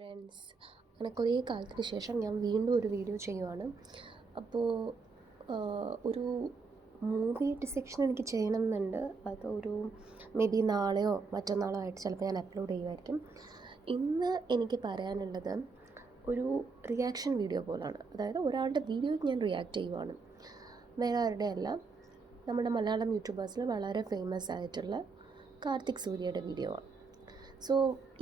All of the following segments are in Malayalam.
ഫ്രണ്ട്സ്, അങ്ങനെ കുറേ കാലത്തിന് ശേഷം ഞാൻ വീണ്ടും ഒരു വീഡിയോ ചെയ്യുവാണ്. അപ്പോൾ ഒരു മൂവി ഡിസെക്ഷൻ എനിക്ക് ചെയ്യണം എന്നുണ്ട്. അതൊരു മേ ബി നാളെയോ മറ്റന്നാളോ ആയിട്ട് ചിലപ്പോൾ ഞാൻ അപ്ലോഡ് ചെയ്യുമായിരിക്കും. ഇന്ന് എനിക്ക് പറയാനുള്ളത് ഒരു റിയാക്ഷൻ വീഡിയോ പോലാണ്. അതായത് ഒരാളുടെ വീഡിയോയ്ക്ക് ഞാൻ റിയാക്ട് ചെയ്യുവാണ്. വേറെ ആരുടെ അല്ല, നമ്മുടെ മലയാളം യൂട്യൂബേഴ്സിൽ വളരെ ഫേമസ് ആയിട്ടുള്ള കാർത്തിക് സൂര്യയുടെ വീഡിയോ ആണ്. സോ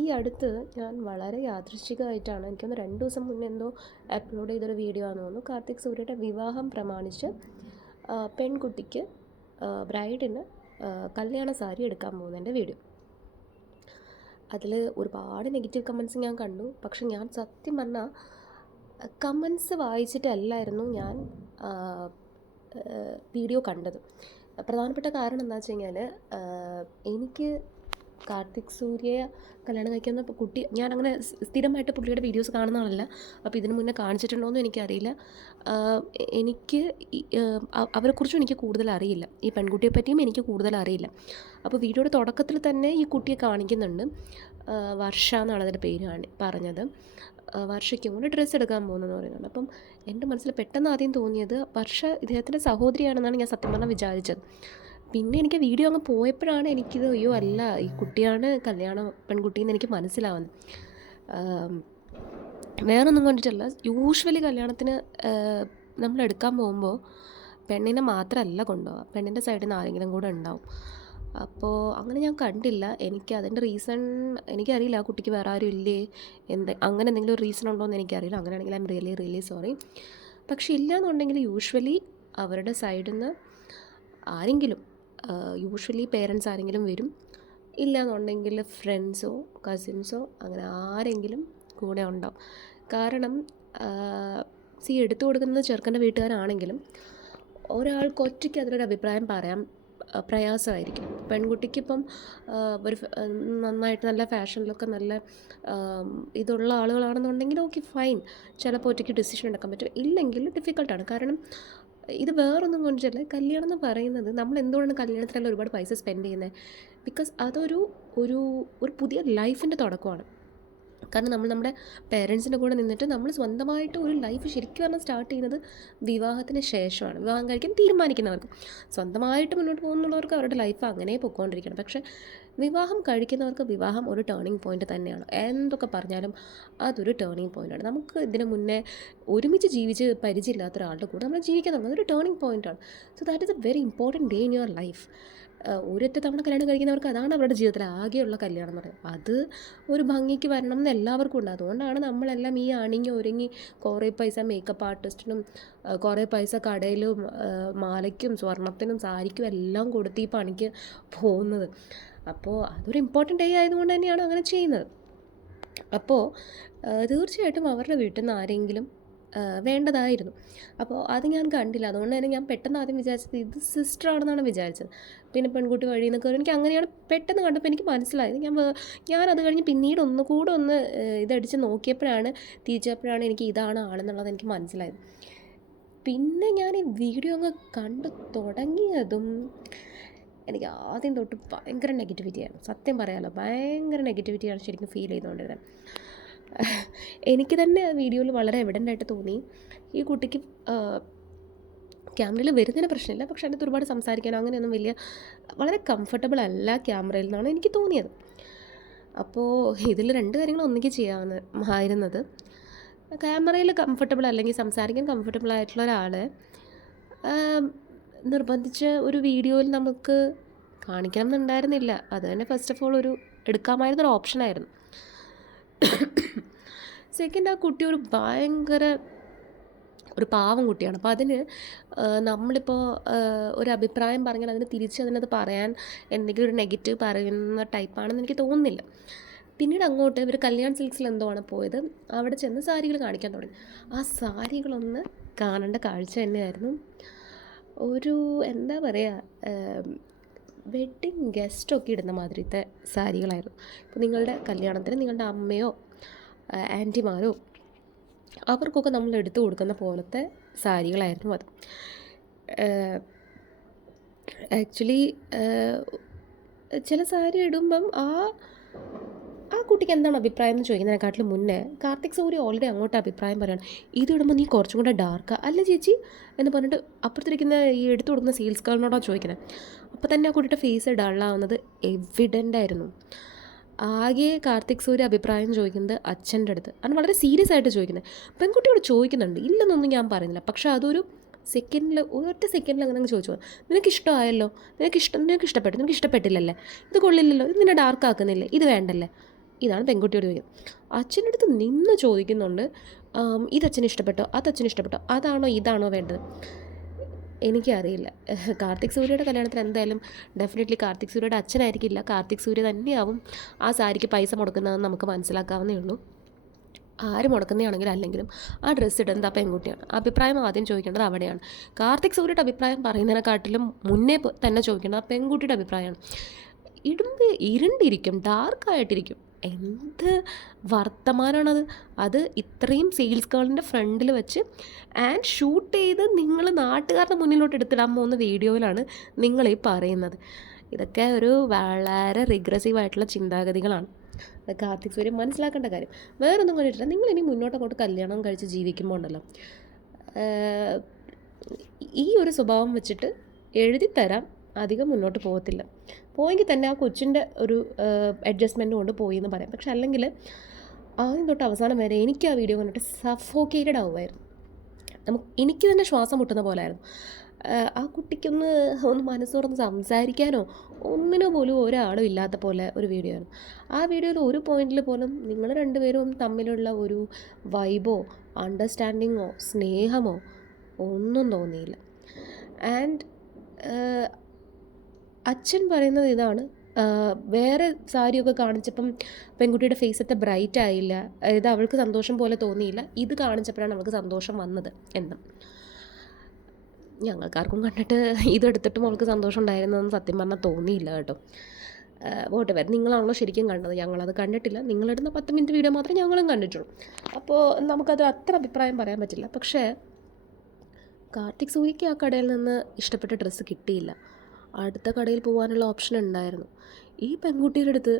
ഈ അടുത്ത് ഞാൻ വളരെ യാദൃശ്ചികമായിട്ടാണ്, എനിക്കൊന്ന് 2 ദിവസം മുന്നേ എന്തോ അപ്ലോഡ് ചെയ്തൊരു വീഡിയോ ആണെന്ന് തോന്നുന്നു. കാർത്തിക് സൂര്യയുടെ വിവാഹം പ്രമാണിച്ച് പെൺകുട്ടിക്ക് ബ്രൈഡിന് കല്യാണ സാരി എടുക്കാൻ പോകുന്നതിൻ്റെ വീഡിയോ. അതിൽ ഒരുപാട് നെഗറ്റീവ് കമൻസ് ഞാൻ കണ്ടു. പക്ഷെ ഞാൻ സത്യം പറഞ്ഞാൽ കമൻസ് വായിച്ചിട്ടല്ലായിരുന്നു ഞാൻ വീഡിയോ കണ്ടത്. പ്രധാനപ്പെട്ട കാരണം എന്താ വെച്ച് കഴിഞ്ഞാൽ, എനിക്ക് കാർത്തിക് സൂര്യ കല്യാണം കഴിക്കുന്ന കുട്ടി, ഞാനങ്ങനെ സ്ഥിരമായിട്ട് പുള്ളിയുടെ വീഡിയോസ് കാണുന്ന ആളല്ല. അപ്പോൾ ഇതിന് മുന്നേ കാണിച്ചിട്ടുണ്ടോയെന്നും എനിക്കറിയില്ല. എനിക്ക് അവരെക്കുറിച്ചും എനിക്ക് കൂടുതൽ അറിയില്ല. ഈ പെൺകുട്ടിയെ പറ്റിയും എനിക്ക് കൂടുതൽ അറിയില്ല. അപ്പോൾ വീഡിയോയുടെ തുടക്കത്തിൽ തന്നെ ഈ കുട്ടിയെ കാണിക്കുന്നുണ്ട്. വർഷ എന്നാണ് അതിൻ്റെ പേര് പറഞ്ഞത്. വർഷയ്ക്കും കൂടി ഡ്രസ്സ് എടുക്കാൻ പോകുന്നതെന്ന് പറയുന്നുണ്ട്. അപ്പം എൻ്റെ മനസ്സിൽ പെട്ടെന്ന് ആദ്യം തോന്നിയത് വർഷ ഇദ്ദേഹത്തിൻ്റെ സഹോദരിയാണെന്നാണ് ഞാൻ സത്യം പറഞ്ഞാൽ വിചാരിച്ചത്. പിന്നെ എനിക്ക് വീഡിയോ അങ്ങ് പോയപ്പോഴാണ് എനിക്കിത് അയ്യോ അല്ല, ഈ കുട്ടിയാണ് കല്യാണ പെൺകുട്ടിയെന്ന് എനിക്ക് മനസ്സിലാവുന്നത്. വേറൊന്നും കൊണ്ടിട്ടല്ല. യൂഷ്വലി കല്യാണത്തിന് നമ്മൾ എടുക്കാൻ പോകുമ്പോൾ പെണ്ണിനെ മാത്രമല്ല കൊണ്ടുപോവുക, പെണ്ണിൻ്റെ സൈഡിൽ നിന്ന് ആരെങ്കിലും കൂടെ ഉണ്ടാവും. അപ്പോൾ അങ്ങനെ ഞാൻ കണ്ടില്ല. എനിക്ക് അതിൻ്റെ റീസൺ എനിക്കറിയില്ല. ആ കുട്ടിക്ക് വേറെ ആരും ഇല്ലേ, അങ്ങനെ എന്തെങ്കിലും ഒരു റീസൺ ഉണ്ടോ എന്ന് എനിക്കറിയില്ല. അങ്ങനെയാണെങ്കിൽ ഐ എം റിയലി സോറി. പക്ഷേ ഇല്ല എന്നുണ്ടെങ്കിൽ യൂഷ്വലി അവരുടെ സൈഡിൽ നിന്ന് ആരെങ്കിലും, യൂഷ്വലി പേരൻസ് ആരെങ്കിലും വരും. ഇല്ല എന്നുണ്ടെങ്കിൽ ഫ്രണ്ട്സോ കസിൻസോ അങ്ങനെ ആരെങ്കിലും കൂടെ ഉണ്ടാവും. കാരണം എടുത്തു കൊടുക്കുന്നത് ചെറുക്കൻ്റെ വീട്ടുകാരാണെങ്കിലും ഒരാൾക്ക് ഒറ്റയ്ക്ക് അതിലൊരു അഭിപ്രായം പറയാൻ പ്രയാസമായിരിക്കും. പെൺകുട്ടിക്കിപ്പം ഒരു നന്നായിട്ട് നല്ല ഫാഷനിലൊക്കെ നല്ല ഇതുള്ള ആളുകളാണെന്നുണ്ടെങ്കിൽ ഓക്കെ ഫൈൻ, ചിലപ്പോൾ ഒറ്റയ്ക്ക് ഡിസിഷൻ എടുക്കാൻ പറ്റും. ഇല്ലെങ്കിൽ ഡിഫിക്കൽട്ടാണ്. കാരണം ഇത് വേറൊന്നും കൊണ്ടിട്ടല്ല. കല്യാണം എന്ന് പറയുന്നത്, നമ്മൾ എന്തുകൊണ്ടാണ് കല്യാണത്തിനെല്ലാം ഒരുപാട് പൈസ സ്പെൻഡ് ചെയ്യുന്നത്? ബിക്കോസ് അതൊരു ഒരു ഒരു പുതിയ ലൈഫിൻ്റെ തുടക്കമാണ്. കാരണം നമ്മൾ നമ്മുടെ പേരൻസിൻ്റെ കൂടെ നിന്നിട്ട് നമ്മൾ സ്വന്തമായിട്ട് ഒരു ലൈഫ് ശരിക്കും പറഞ്ഞാൽ സ്റ്റാർട്ട് ചെയ്യുന്നത് വിവാഹത്തിന് ശേഷമാണ്. വിവാഹം കഴിക്കാൻ തീരുമാനിക്കുന്നവർക്ക്. സ്വന്തമായിട്ട് മുന്നോട്ട് പോകുന്നുള്ളവർക്ക് അവരുടെ ലൈഫ് അങ്ങനെ പൊയ്ക്കൊണ്ടിരിക്കണം. പക്ഷേ വിവാഹം കഴിക്കുന്നവർക്ക് വിവാഹം ഒരു ടേണിംഗ് പോയിൻ്റ് തന്നെയാണ്. എന്തൊക്കെ പറഞ്ഞാലും അതൊരു ടേണിംഗ് പോയിൻ്റാണ്. നമുക്ക് ഇതിന് മുന്നേ ഒരുമിച്ച് ജീവിച്ച് പരിചയമില്ലാത്ത ഒരാളുടെ കൂടെ നമ്മൾ ജീവിക്കാൻ തുടങ്ങുന്നത് അതൊരു ടേണിംഗ് പോയിൻ്റാണ്. So that is A very important day in your life. ഒരൊറ്റ തവണ കല്യാണം കഴിക്കുന്നവർക്ക് അതാണ് അവരുടെ ജീവിതത്തിൽ ആകെയുള്ള കല്യാണം എന്ന് പറയുന്നത്. അത് ഒരു ഭംഗിക്ക് വരണം എന്ന് എല്ലാവർക്കും ഉണ്ട്. അതുകൊണ്ടാണ് നമ്മളെല്ലാം ഈ അണിഞ്ഞ് ഒരുങ്ങി കുറേ പൈസ മേക്കപ്പ് ആർട്ടിസ്റ്റിനും കുറേ പൈസ കടയിലും മാലയ്ക്കും സ്വർണത്തിനും സാരിക്കും എല്ലാം കൊടുത്ത് ഈ പണിക്ക് പോകുന്നത്. അപ്പോൾ അതൊരു ഇമ്പോർട്ടൻ്റ് ഡേ ആയതുകൊണ്ട് തന്നെയാണ് അങ്ങനെ ചെയ്യുന്നത്. അപ്പോൾ തീർച്ചയായിട്ടും അവരുടെ വീട്ടിൽ നിന്ന് ആരെങ്കിലും വേണ്ടതായിരുന്നു. അപ്പോൾ അത് ഞാൻ കണ്ടില്ല. അതുകൊണ്ട് തന്നെ ഞാൻ പെട്ടെന്ന് ആദ്യം വിചാരിച്ചത് ഇത് സിസ്റ്ററാണെന്നാണ് വിചാരിച്ചത്. പിന്നെ പെൺകുട്ടി വഴിയിൽ നിന്ന് കയറി എനിക്ക് അങ്ങനെയാണ് പെട്ടെന്ന് കണ്ടപ്പോൾ എനിക്ക് മനസ്സിലായത്. ഞാനത് കഴിഞ്ഞ് പിന്നീട് ഒന്നുകൂടെ ഇതടിച്ച് നോക്കിയപ്പോഴാണ്, തിരിച്ചപ്പോഴാണ് എനിക്ക് ഇതാണ് ആളെന്നുള്ളത് എനിക്ക് മനസ്സിലായത്. പിന്നെ ഞാൻ ഈ വീഡിയോ അങ്ങ് കണ്ടു തുടങ്ങിയതും എനിക്ക് ആദ്യം തൊട്ട് ഭയങ്കര നെഗറ്റിവിറ്റിയാണ്. സത്യം പറയാമല്ലോ, ഭയങ്കര നെഗറ്റിവിറ്റിയാണ് ശരിക്കും ഫീൽ ചെയ്തുകൊണ്ടിരുന്നത്. എനിക്ക് തന്നെ ആ വീഡിയോയിൽ വളരെ എവിഡൻ്റായിട്ട് തോന്നി. ഈ കുട്ടിക്ക് ക്യാമറയിൽ വരുന്നതിന് പ്രശ്നമില്ല, പക്ഷേ അതിനകത്ത് ഒരുപാട് സംസാരിക്കാനോ അങ്ങനെയൊന്നും വളരെ കംഫർട്ടബിൾ അല്ല ക്യാമറയിൽ നിന്നാണ് എനിക്ക് തോന്നിയത്. അപ്പോൾ ഇതിൽ 2 കാര്യങ്ങൾ ഒന്നിക്ക് ചെയ്യാവുന്നതായിരുന്നത്. ക്യാമറയിൽ കംഫർട്ടബിൾ അല്ലെങ്കിൽ സംസാരിക്കാൻ കംഫർട്ടബിൾ ആയിട്ടുള്ള ഒരാളെ നിർബന്ധിച്ച് ഒരു വീഡിയോയിൽ നമുക്ക് കാണിക്കണം എന്നുണ്ടായിരുന്നില്ല. അത് തന്നെ ഫസ്റ്റ് ഓഫ് ഓൾ എടുക്കാമായിരുന്നൊരു ഓപ്ഷനായിരുന്നു. സെക്കൻഡ്, ആ കുട്ടി ഭയങ്കര ഒരു പാവം കുട്ടിയാണ്. അപ്പോൾ അതിന് നമ്മളിപ്പോൾ ഒരു അഭിപ്രായം പറഞ്ഞാൽ അതിന് അതിനത് പറയാൻ എന്തെങ്കിലും ഒരു നെഗറ്റീവ് പറയുന്ന ടൈപ്പാണെന്ന് എനിക്ക് തോന്നുന്നില്ല. പിന്നീട് അങ്ങോട്ട് ഇവർ കല്യാൺ സിൽക്സിൽ എന്തോ ആണ് പോയത്. അവിടെ ചെന്ന് സാരികൾ കാണിക്കാൻ തുടങ്ങി. ആ സാരികളൊന്ന് കാണേണ്ട കാഴ്ച തന്നെയായിരുന്നു. എന്താ പറയുക, വെഡ്ഡിങ് ഗസ്റ്റൊക്കെ ഇടുന്ന മാതിരത്തെ സാരികളായിരുന്നു. ഇപ്പോൾ നിങ്ങളുടെ കല്യാണത്തിന് നിങ്ങളുടെ അമ്മയോ ആൻറ്റിമാരോ അവർക്കൊക്കെ നമ്മൾ എടുത്തു കൊടുക്കുന്ന പോലത്തെ സാരികളായിരുന്നു അത്. ആക്ച്വലി ചില സാരി ഇടുമ്പം ആ കുട്ടിക്ക് എന്താണ് അഭിപ്രായം എന്ന് ചോദിക്കുന്നതിനെക്കാട്ടിലും മുന്നേ കാർത്തിക് സൂര്യ ഓൾറെഡി അങ്ങോട്ട് അഭിപ്രായം പറയണം, ഇത് ഇടുമ്പോൾ നീ കുറച്ചും കൂടെ ഡാർക്കാ അല്ല ചേച്ചി എന്ന് പറഞ്ഞിട്ട് അപ്പുറത്തിരിക്കുന്ന ഈ എടുത്തു കൊടുക്കുന്ന സെയിൽസ് ഗേളിനോടാണ് ചോദിക്കുന്നത്. അപ്പോൾ തന്നെ ആ കുട്ടിയുടെ ഫേസ് ഡള്ളാവുന്നത് എവിഡൻ്റ് ആയിരുന്നു. ആകെ കാർത്തിക് സൂര്യ അഭിപ്രായം ചോദിക്കുന്നത് അച്ഛൻ്റെ അടുത്ത്, അത് വളരെ സീരിയസ് ആയിട്ട് ചോദിക്കുന്നത്. പെൺകുട്ടിയോട് ചോദിക്കുന്നുണ്ട്, ഇല്ലെന്നൊന്നും ഞാൻ പറയുന്നില്ല, പക്ഷേ അതൊരു സെക്കൻഡിൽ, ഒരൊറ്റ സെക്കൻഡിൽ അങ്ങനെ ചോദിച്ചു, നിനക്ക് ഇഷ്ടമായല്ലോ, നിനക്ക് ഇഷ്ടപ്പെട്ടു, നിനക്ക് ഇഷ്ടപ്പെട്ടില്ലല്ലേ, ഇത് കൊള്ളില്ലല്ലോ, ഇത് നിന്നെ ഡാർക്ക് ആക്കുന്നില്ലേ, ഇത് വേണ്ടല്ലേ, ഇതാണ് പെൺകുട്ടിയോട് ചോദിക്കുന്നത്. അച്ഛൻ്റെ അടുത്ത് നിന്ന് ചോദിക്കുന്നുണ്ട്, ഇതച്ഛന് ഇഷ്ടപ്പെട്ടോ, അതച്ഛന് ഇഷ്ടപ്പെട്ടോ, അതാണോ ഇതാണോ വേണ്ടത്. എനിക്കറിയില്ല. കാർത്തിക് സൂര്യയുടെ കല്യാണത്തിന് എന്തായാലും ഡെഫിനറ്റ്ലി കാർത്തിക് സൂര്യയുടെ അച്ഛനായിരിക്കില്ല, കാർത്തിക് സൂര്യ തന്നെയാവും ആ സാരിക്ക് പൈസ മുടക്കുന്നതെന്ന് നമുക്ക് മനസ്സിലാക്കാവുന്നേ ഉള്ളൂ. ആര് മുടക്കുന്നതാണെങ്കിലും അല്ലെങ്കിലും ആ ഡ്രസ്സ് ഇടുന്നത് ആ പെൺകുട്ടിയാണ്. അഭിപ്രായം ആദ്യം ചോദിക്കേണ്ടത് അവിടെയാണ്. കാർത്തിക് സൂര്യയുടെ അഭിപ്രായം പറയുന്നതിനെക്കാട്ടിലും മുന്നേ തന്നെ ചോദിക്കേണ്ടത് ആ പെൺകുട്ടിയുടെ അഭിപ്രായമാണ്. ഇടുമ്പോൾ ഇരുണ്ടിരിക്കും, ഡാർക്കായിട്ടിരിക്കും, എന്ത് വർത്തമാനമാണത്. അത് ഇത്രയും സെയിൽസ് ഗേളിൻ്റെ ഫ്രണ്ടിൽ വെച്ച് ആൻഡ് ഷൂട്ട് ചെയ്ത് നിങ്ങൾ നാട്ടുകാരുടെ മുന്നിലോട്ട് എടുത്തിടാൻ പോകുന്ന വീഡിയോയിലാണ് നിങ്ങളീ പറയുന്നത്. ഇതൊക്കെ ഒരു വളരെ റിഗ്രസീവായിട്ടുള്ള ചിന്താഗതികളാണ്. അത് കാർത്തിക് സൂര്യ മനസ്സിലാക്കേണ്ട കാര്യം. വേറൊന്നും കണ്ടിട്ടില്ല. നിങ്ങളിനി മുന്നോട്ടങ്ങോട്ട് കല്യാണം കഴിച്ച് ജീവിക്കുമ്പോൾ ഉണ്ടല്ലോ, ഈ ഒരു സ്വഭാവം വെച്ചിട്ട് എഴുതിത്തരാം അധികം മുന്നോട്ട് പോകത്തില്ല. പോയെങ്കിൽ തന്നെ ആ കൊച്ചിൻ്റെ ഒരു അഡ്ജസ്റ്റ്മെൻറ്റ് കൊണ്ട് പോയി എന്ന് പറയാം. പക്ഷെ അല്ലെങ്കിൽ ആദ്യം തൊട്ട് അവസാനം വരെ എനിക്ക് ആ വീഡിയോ കണ്ടിട്ട് സഫോക്കേറ്റഡ് ആവുമായിരുന്നു. എനിക്ക് തന്നെ ശ്വാസം മുട്ടുന്ന പോലെ ആയിരുന്നു. ആ കുട്ടിക്കൊന്ന് മനസ്സ് തുറന്ന് സംസാരിക്കാനോ ഒന്നിനോ പോലും ഒരാളും ഇല്ലാത്ത പോലെ ഒരു വീഡിയോ ആണ്. ആ വീഡിയോയിൽ ഒരു പോയിന്റിൽ പോലും നിങ്ങൾ രണ്ടുപേരും തമ്മിലുള്ള ഒരു വൈബോ അണ്ടർസ്റ്റാൻഡിങ്ങോ സ്നേഹമോ ഒന്നും തോന്നിയില്ല. ആൻഡ് അച്ഛൻ പറയുന്നത് ഇതാണ്, വേറെ സാരിയൊക്കെ കാണിച്ചപ്പം പെൺകുട്ടിയുടെ ഫേസ് അത്ര ബ്രൈറ്റ് ആയില്ല, ഇത് അവൾക്ക് സന്തോഷം പോലെ തോന്നിയില്ല, ഇത് കാണിച്ചപ്പോഴാണ് അവൾക്ക് സന്തോഷം വന്നത് എന്നും. ഞങ്ങൾക്കാർക്കും കണ്ടിട്ട് ഇതെടുത്തിട്ടും അവൾക്ക് സന്തോഷം ഉണ്ടായിരുന്നതെന്ന് സത്യം പറഞ്ഞാൽ തോന്നിയില്ല കേട്ടോ. വോട്ട് വരെ നിങ്ങളാണല്ലോ ശരിക്കും കണ്ടത്, ഞങ്ങളത് കണ്ടിട്ടില്ല. നിങ്ങളിടുന്ന 10 മിനിറ്റ് വീഡിയോ മാത്രമേ ഞങ്ങളും കണ്ടിട്ടുള്ളൂ. അപ്പോൾ നമുക്കത് അത്ര അഭിപ്രായം പറയാൻ പറ്റില്ല. പക്ഷേ കാർത്തിക് സൂര്യയ്ക്ക് ആ കടയിൽ നിന്ന് ഇഷ്ടപ്പെട്ട ഡ്രസ്സ് കിട്ടിയില്ല. അടുത്ത കടയിൽ പോകാനുള്ള ഓപ്ഷൻ ഉണ്ടായിരുന്നു. ഈ പെൺകുട്ടിയുടെ അടുത്ത്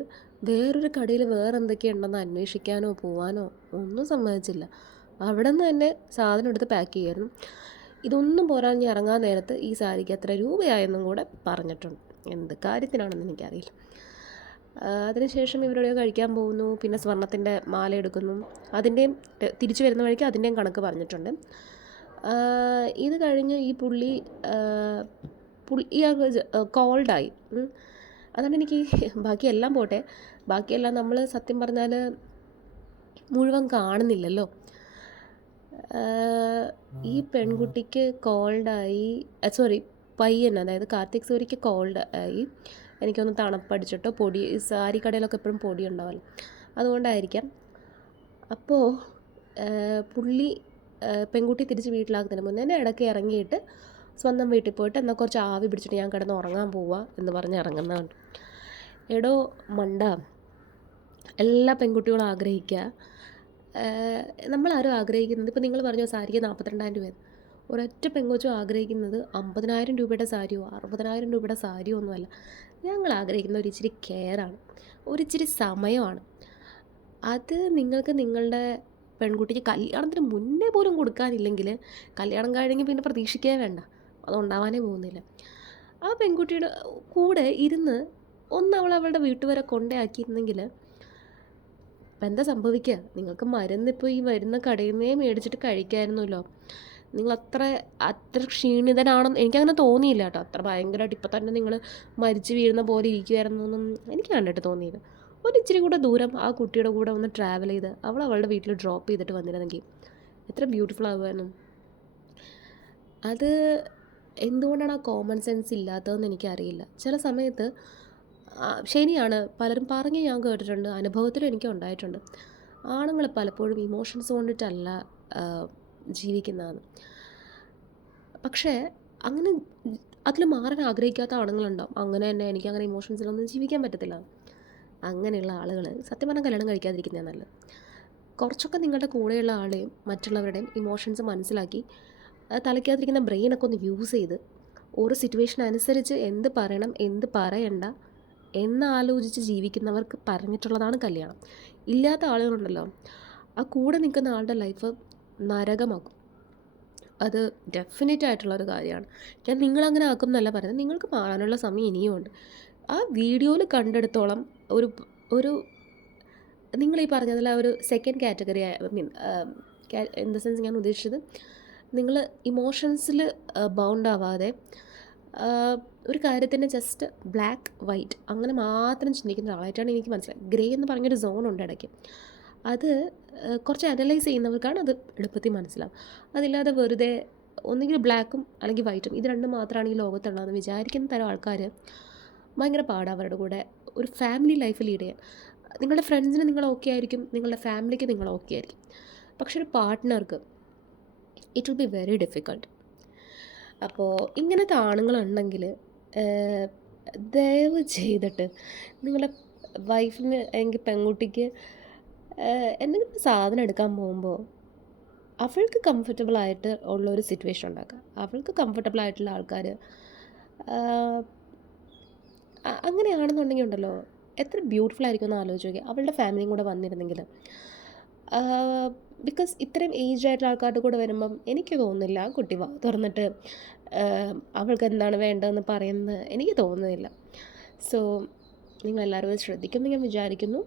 വേറൊരു കടയിൽ വേറെ എന്തൊക്കെയുണ്ടെന്ന് അന്വേഷിക്കാനോ പോകാനോ ഒന്നും സമ്മതിച്ചില്ല. അവിടെ നിന്ന് തന്നെ സാധനം എടുത്ത് പാക്ക് ചെയ്യായിരുന്നു. ഇതൊന്നും പോരാഞ്ഞ് ഇറങ്ങാൻ നേരത്ത് ഈ സാരിക്ക് എത്ര രൂപയായെന്നും കൂടെ പറഞ്ഞിട്ടുണ്ട്. എന്ത് കാര്യത്തിനാണെന്ന് എനിക്കറിയില്ല. അതിനുശേഷം ഇവരുടെ കഴിക്കാൻ പോകുന്നു, പിന്നെ സ്വർണത്തിൻ്റെ മാല എടുക്കുന്നു, അതിൻ്റെയും തിരിച്ചു വരുന്ന വഴിക്ക് അതിൻ്റെയും കണക്ക് പറഞ്ഞിട്ടുണ്ട്. ഇത് കഴിഞ്ഞ് ഈ പുള്ളി കോൾഡായി. അതാണ് എനിക്ക് ബാക്കിയെല്ലാം പോട്ടെ, ബാക്കിയെല്ലാം നമ്മൾ സത്യം പറഞ്ഞാൽ മുഴുവൻ കാണുന്നില്ലല്ലോ. ഈ പെൺകുട്ടിക്ക് കോൾഡായി, പയ്യൻ, അതായത് കാർത്തിക് സൂര്യയ്ക്ക് കോൾഡ് ആയി. എനിക്കൊന്ന് തണുപ്പടിച്ചിട്ടോ പൊടി, സാരി കടയിലൊക്കെ എപ്പോഴും പൊടി ഉണ്ടാവുമല്ലോ, അതുകൊണ്ടായിരിക്കാം. അപ്പോൾ പുള്ളി പെൺകുട്ടി തിരിച്ച് വീട്ടിലാക്കുന്നതിന് മുന്നേ തന്നെ ഇടയ്ക്ക് ഇറങ്ങിയിട്ട് സ്വന്തം വീട്ടിൽ പോയിട്ട് എന്നാൽ കുറച്ച് ആവി പിടിച്ചിട്ട് ഞാൻ കിടന്ന് ഉറങ്ങാൻ പോവുക എന്ന് പറഞ്ഞ് ഇറങ്ങുന്നതാണ്. എടോ മണ്ട, എല്ലാ പെൺകുട്ടികളും ആഗ്രഹിക്കുക, നമ്മളാരും ആഗ്രഹിക്കുന്നത്, ഇപ്പോൾ നിങ്ങൾ പറഞ്ഞ സാരിക്ക് 42,000 രൂപ, ഒരൊറ്റ പെങ്കൊച്ചും ആഗ്രഹിക്കുന്നത് 50,000 രൂപയുടെ സാരിയോ 60,000 രൂപയുടെ സാരിയോ ഒന്നുമല്ല. ഞങ്ങൾ ആഗ്രഹിക്കുന്ന ഒരിച്ചിരി കെയറാണ്, ഒരിച്ചിരി സമയമാണ്. അത് നിങ്ങൾക്ക് നിങ്ങളുടെ പെൺകുട്ടിക്ക് കല്യാണത്തിന് മുന്നേ പോലും കൊടുക്കാനില്ലെങ്കിൽ കല്യാണം കഴിഞ്ഞെങ്കിൽ പിന്നെ പ്രതീക്ഷിക്കേ വേണ്ട, അതുണ്ടാവാനേ പോകുന്നില്ല. ആ പെൺകുട്ടിയുടെ കൂടെ ഇരുന്ന് ഒന്ന് അവളുടെ വീട്ടുവരെ കൊണ്ടയാക്കിയിരുന്നെങ്കിൽ ഇപ്പം എന്താ സംഭവിക്കുക? നിങ്ങൾക്ക് മരുന്നിപ്പോൾ ഈ വരുന്ന കടയിൽ നിന്നേ മേടിച്ചിട്ട് കഴിക്കാമായിരുന്നല്ലോ. നിങ്ങൾ അത്ര ക്ഷീണിതനാണെന്ന് എനിക്കങ്ങനെ തോന്നിയില്ല കേട്ടോ. അത്ര ഭയങ്കരമായിട്ട് ഇപ്പം തന്നെ നിങ്ങൾ മരിച്ചു വീഴുന്ന പോലെ ഇരിക്കുമായിരുന്നൊന്നും എനിക്ക് കണ്ടിട്ട് തോന്നിയില്ല. ഒരിച്ചിരി കൂടെ ദൂരം ആ കുട്ടിയുടെ കൂടെ ഒന്ന് ട്രാവൽ ചെയ്ത് അവളുടെ വീട്ടിൽ ഡ്രോപ്പ് ചെയ്തിട്ട് വന്നിരുന്നെങ്കിൽ എത്ര ബ്യൂട്ടിഫുൾ ആകുമായിരുന്നു. അത് എന്തുകൊണ്ടാണ് ആ കോമൺ സെൻസ് ഇല്ലാത്തതെന്ന് എനിക്കറിയില്ല. ചില സമയത്ത് ശരിയാണ്, പലരും പറഞ്ഞ് ഞാൻ കേട്ടിട്ടുണ്ട്, അനുഭവത്തിലും എനിക്ക് ഉണ്ടായിട്ടുണ്ട്, ആണുങ്ങൾ പലപ്പോഴും ഇമോഷൻസ് കൊണ്ടിട്ടല്ല ജീവിക്കുന്നതെന്ന്. പക്ഷേ അങ്ങനെ അതിൽ മാറാൻ ആഗ്രഹിക്കാത്ത ആണുങ്ങളുണ്ടാവും. അങ്ങനെ തന്നെ എനിക്കങ്ങനെ ഇമോഷൻസിലൊന്നും ജീവിക്കാൻ പറ്റത്തില്ല. അങ്ങനെയുള്ള ആളുകൾ സത്യം പറഞ്ഞാൽ കല്യാണം കഴിക്കാതിരിക്കുന്നതാണ് നല്ലത്. കുറച്ചൊക്കെ നിങ്ങളുടെ കൂടെയുള്ള ആളെയും മറ്റുള്ളവരുടെയും ഇമോഷൻസ് മനസ്സിലാക്കി തലയ്ക്കകത്തിരിക്കുന്ന ബ്രെയിനൊക്കെ ഒന്ന് യൂസ് ചെയ്ത് ഓരോ സിറ്റുവേഷൻ അനുസരിച്ച് എന്ത് പറയണം എന്ത് പറയണ്ട എന്നാലോചിച്ച് ജീവിക്കുന്നവർക്ക് പറഞ്ഞിട്ടുള്ളതാണ് കല്യാണം. ഇല്ലാത്ത ആളുകളുണ്ടല്ലോ, ആ കൂടെ നിൽക്കുന്ന ആളുടെ ലൈഫ് നരകമാക്കും. അത് ഡെഫിനറ്റ് ആയിട്ടുള്ളൊരു കാര്യമാണ്. ഞാൻ നിങ്ങളങ്ങനെ ആക്കും എന്നല്ല പറയുന്നത്, നിങ്ങൾക്ക് മാറാനുള്ള സമയം ഇനിയും ഉണ്ട്. ആ വീഡിയോയിൽ കണ്ടെടുത്തോളം ഒരു ഒരു നിങ്ങൾ ഈ പറഞ്ഞതിൽ ആ ഒരു second category I mean in the sense ഞാൻ ഉദ്ദേശിച്ചത്, നിങ്ങൾ ഇമോഷൻസിൽ ബൗണ്ട് ആവാതെ ഒരു കാര്യത്തിൻ്റെ ജസ്റ്റ് ബ്ലാക്ക് വൈറ്റ് അങ്ങനെ മാത്രം ചിന്തിക്കുന്ന ഒരാളായിട്ടാണ് എനിക്ക് മനസ്സിലായത്. ഗ്രേ എന്ന് പറഞ്ഞൊരു സോണുണ്ട് ഇടയ്ക്ക്. അത് കുറച്ച് അനലൈസ് ചെയ്യുന്നവർക്കാണ് അത് എളുപ്പത്തിൽ മനസ്സിലാവും. അതില്ലാതെ വെറുതെ ഒന്നുകിൽ ബ്ലാക്കും അല്ലെങ്കിൽ വൈറ്റും ഇത് രണ്ടും മാത്രമാണ് ഈ ലോകത്തുള്ളതെന്ന് വിചാരിക്കുന്ന തരം ആൾക്കാർ ഭയങ്കര പാടാണ് അവരുടെ കൂടെ ഒരു ഫാമിലി ലൈഫ് ലീഡ് ചെയ്യാൻ. നിങ്ങളുടെ ഫ്രണ്ട്സിന് നിങ്ങൾ ഓക്കെ ആയിരിക്കും, നിങ്ങളുടെ ഫാമിലിക്ക് നിങ്ങൾ ഓക്കെ ആയിരിക്കും. പക്ഷെ ഒരു പാർട്ട്ണർക്ക് it will be very difficult. അപ്പോൾ ഇങ്ങനത്തെ ആണുങ്ങളുണ്ടെങ്കിൽ ദയവ് ചെയ്തിട്ട് നിങ്ങളുടെ വൈഫിന് അല്ലെങ്കിൽ പെൺകുട്ടിക്ക് എന്തെങ്കിലും സാധനം എടുക്കാൻ പോകുമ്പോൾ അവൾക്ക് കംഫർട്ടബിളായിട്ട് ഉള്ളൊരു സിറ്റുവേഷൻ ഉണ്ടാക്കുക. അവൾക്ക് കംഫർട്ടബിളായിട്ടുള്ള ആൾക്കാർ അങ്ങനെയാണെന്നുണ്ടെങ്കിൽ ഉണ്ടല്ലോ, എത്ര ബ്യൂട്ടിഫുൾ ആയിരിക്കും എന്ന് ആലോചിച്ച് നോക്കി അവളുടെ ഫാമിലിയും കൂടെ വന്നിരുന്നെങ്കിൽ. ബിക്കോസ് ഇത്രയും ഏജ് ആയിട്ടുള്ള ആൾക്കാരുടെ കൂടെ വരുമ്പം എനിക്ക് തോന്നുന്നില്ല കുട്ടി തുറന്നിട്ട് അവൾക്ക് എന്താണ് വേണ്ടതെന്ന് പറയുന്നത് എനിക്ക് തോന്നുന്നില്ല. സോ നിങ്ങളെല്ലാവരും അത് ശ്രദ്ധിക്കുമെന്ന് ഞാൻ വിചാരിക്കുന്നു.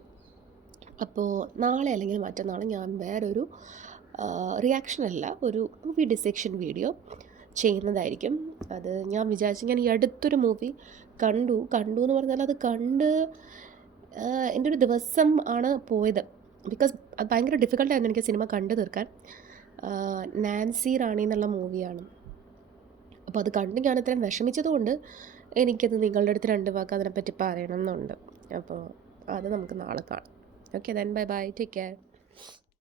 അപ്പോൾ നാളെ അല്ലെങ്കിൽ മറ്റന്നാൾ ഞാൻ വേറൊരു റിയാക്ഷനല്ല, ഒരു മൂവി ഡിസെക്ഷൻ വീഡിയോ ചെയ്യുന്നതായിരിക്കും. അത് ഞാൻ വിചാരിച്ചു, ഞാൻ ഈ അടുത്തൊരു മൂവി കണ്ടു എന്ന് പറഞ്ഞാൽ അത് കണ്ട് എൻ്റെ ഒരു ദിവസം ആണ് പോയത്. ബിക്കോസ് അത് ഭയങ്കര ഡിഫിക്കൽട്ടായിരുന്നു എനിക്ക് സിനിമ കണ്ടു തീർക്കാൻ. നാൻസി റാണി എന്നുള്ള മൂവിയാണ്. അപ്പോൾ അത് കണ്ട് ഞാൻ ഇത്രയും വിഷമിച്ചതുകൊണ്ട് എനിക്കത് നിങ്ങളുടെ അടുത്ത് 2 വാക്ക് അതിനെപ്പറ്റി പറയണം എന്നുണ്ട്. അപ്പോൾ അത് നമുക്ക് നാളെ കാണാം. Okay then, bye bye, take care.